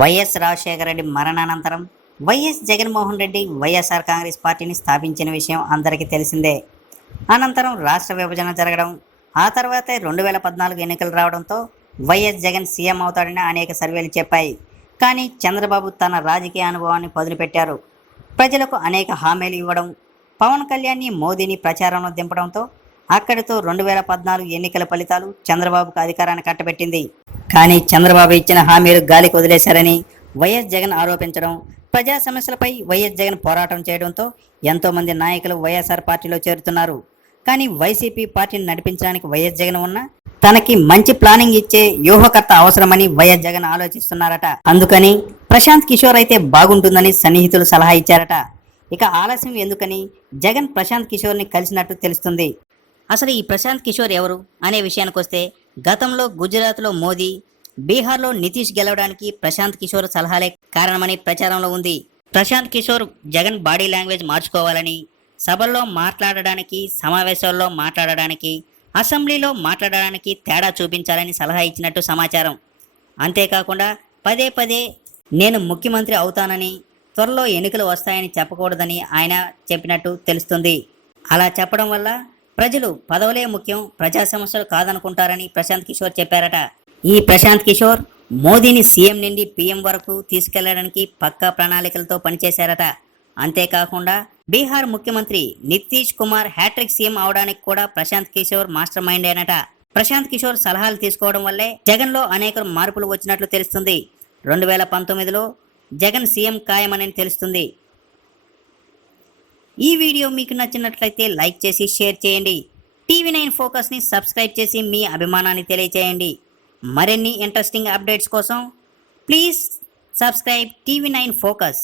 YS Rajasekhara Reddy మరణానంతరం YS Jaganmohan Reddy YSR Congress పార్టీని స్థాపించిన విషయం అందరికీ తెలిసిందే. అనంతరం రాష్ట్ర విభజన జరగడం, ఆ తర్వాతే 2014 ఎన్నికలు రావడంతో వైఎస్ జగన్ సీఎం అవుతాడని అనేక సర్వేలు చెప్పాయి. కానీ చంద్రబాబు తన రాజకీయ అనుభవాన్ని పదులుపెట్టారు. ప్రజలకు అనేక హామీలు ఇవ్వడం, పవన్ కళ్యాణ్ని మోదీని ప్రచారంలో దింపడంతో అక్కడితో 2014 ఎన్నికల ఫలితాలు చంద్రబాబుకు అధికారాన్ని కట్టబెట్టింది. కానీ చంద్రబాబు ఇచ్చిన హామీలు గాలికి వదిలేశారని వైఎస్ జగన్ ఆరోపించడం, ప్రజా సమస్యలపై వైఎస్ జగన్ పోరాటం చేయడంతో ఎంతోమంది నాయకులు వైఎస్ఆర్ పార్టీలో చేరుతున్నారు. కానీ వైసీపీ పార్టీని నడిపించడానికి వైఎస్ జగన్ ఉన్న తనకి మంచి ప్లానింగ్ ఇచ్చే వ్యూహకర్త అవసరమని వైఎస్ జగన్ ఆలోచిస్తున్నారట. అందుకని ప్రశాంత్ కిషోర్ అయితే బాగుంటుందని సన్నిహితులు సలహా ఇచ్చారట. ఇక ఆలస్యం ఎందుకని జగన్ ప్రశాంత్ కిషోర్ని కలిసినట్టు తెలుస్తుంది. అసలు ఈ ప్రశాంత్ కిషోర్ ఎవరు అనే విషయానికి వస్తే, గతంలో గుజరాత్లో మోదీ, బీహార్లో నితీష్ గెలవడానికి ప్రశాంత్ కిషోర్ సలహాలే కారణమని ప్రచారంలో ఉంది. ప్రశాంత్ కిషోర్ జగన్ బాడీ లాంగ్వేజ్ మార్చుకోవాలని, సభల్లో మాట్లాడడానికి, సమావేశాల్లో మాట్లాడడానికి, అసెంబ్లీలో మాట్లాడడానికి తేడా చూపించాలని సలహా ఇచ్చినట్టు సమాచారం. అంతేకాకుండా పదే పదే నేను ముఖ్యమంత్రి అవుతానని, త్వరలో ఎన్నికలు వస్తాయని చెప్పకూడదని ఆయన చెప్పినట్టు తెలుస్తుంది. అలా చెప్పడం వల్ల ప్రజలు పదవులే ముఖ్యం, ప్రజా సమస్యలు కాదనుకుంటారని ప్రశాంత్ కిషోర్ చెప్పారట. ఈ ప్రశాంత్ కిషోర్ మోదీని సీఎం నుండి పీఎం వరకు తీసుకెళ్లడానికి పక్కా ప్రణాళికలతో పనిచేశారట. అంతేకాకుండా బీహార్ ముఖ్యమంత్రి నితీష్ కుమార్ హ్యాట్రిక్ సీఎం అవడానికి కూడా ప్రశాంత్ కిషోర్ మాస్టర్ మైండ్ అయినట. ప్రశాంత్ కిషోర్ సలహాలు తీసుకోవడం వల్లే జగన్లో అనేక మార్పులు వచ్చినట్లు తెలుస్తుంది. 2019లో జగన్ సీఎం ఖాయమని తెలుస్తుంది. ఈ వీడియో మీకు నచ్చినట్లయితే లైక్ చేసి షేర్ చేయండి. టీవీ9 ఫోకస్ని సబ్స్క్రైబ్ చేసి మీ అభిమానాన్ని తెలియచేయండి. మరిన్ని ఇంట్రెస్టింగ్ అప్డేట్స్ కోసం ప్లీజ్ సబ్స్క్రైబ్ టీవీ9 ఫోకస్.